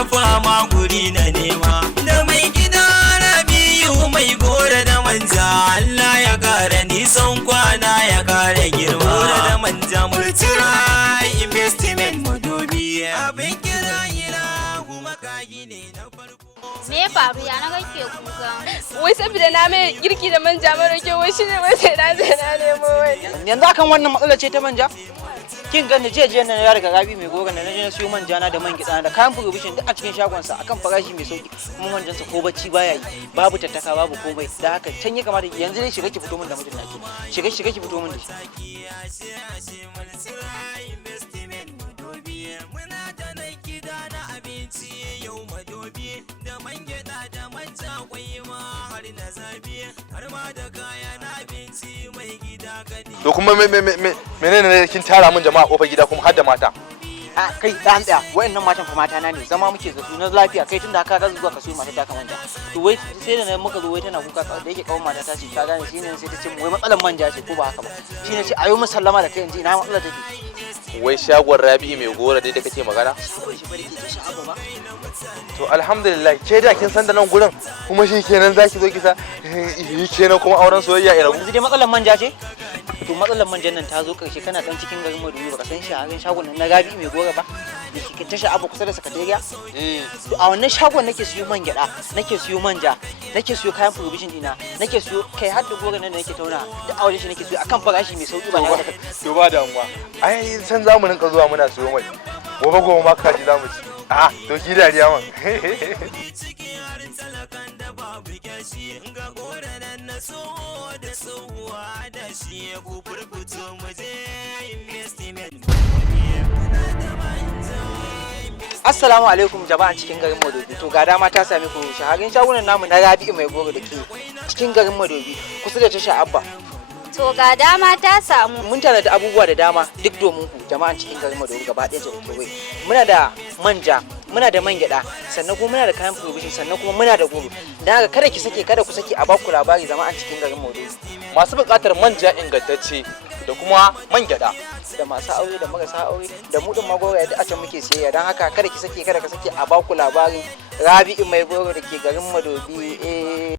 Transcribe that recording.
ina fama guri na nema da mai gida Rabi'u mai gora da manja Allah ya kara nisan kwana ya kara girma gora da manja multira investment madobi abin kira kuma kagi ne na farko. Me ya faru ya na kake kuka? Wai saboda na mai girki da manja mara kyau wai shine wai sai na nemo wani. Yanzu akan wannan matsala ce ta manja? Kin gani jiya nan ya riga Rabi mai gora na je na siyo manja na da man gida da kayan provision duk a cikin shagon sa akan farashi mai sauki kuma manjan sa ko bacci baya yi babu tattaka babu komai da haka can ya kamata yanzu dai shiga ki fito min da mutum nake shiga ki fito min da shi. Da man gyaɗa da manja kwai ma har da zabi har ma da kayan abinci mai gida gadi. To kuma menene kin tara min jama'a kofar gida kuma har da mata? A kai dan tsaya wayannan matan fa mata na ne zama muke zato na lafiya kai tunda ka gaza zuwa ka so mata ta ka manja. To wai sai da muka zo wai tana kuka da yake kawon mata ta ce ta gane shine sai ta ce wai matsalar manja ce ko ba haka ba. Shine ce ayo musallama da kai inji ina matsalar take. Wai shagon Rabi'u mai gora dai da kake magana? To alhamdulillah ke da kin san da nan gurin kuma shi kenan zaki zo kisa kenan kuma auren soyayya ira. Yanzu dai matsalar manja ce? To matsalar manjan nan ta zo karshe kana dan cikin garin Maiduguri baka san shaharin shagon nan na Rabi mai gora ba da ke tasha abu kusa da sakatariya? To a wannan shagon nake siyo man gyada, nake siyo manja, nake siyo kayan provision dina, nake siyo kai har da gora nan da nake tauna da aure shi nake siyo akan farashi mai sauki ba na da. To ba damuwa. Ai san zamu rinka zuwa muna siyo mai. Gobe ma kaji zamu ci. To ki dariya man. Assalamu alaikum jama'a cikin garin Madobi. To ga dama ta sami ku shaharin shagunan namu na Rabi'u mai goro da ke cikin garin Madobi kusa da tasha Abba. To ga dama ta samu. Mun tanadi abubuwa da dama duk domin ku jama'an cikin garin Madobi gaba ɗaya ta kewaye. Muna da manja, muna da man gyaɗa, sannan kuma muna da kayan provision, sannan kuma muna da goro. Dan haka kada ku saki a baku labari jama'an cikin garin Madobi. Masu buƙatar manja ingantacce da kuma man gyaɗa. Da masu aure da marasa aure da mu din magoro da a can muke siyayya dan haka kada ka sake a baku labarin Rabi'u mai goro da ke garin Madobi.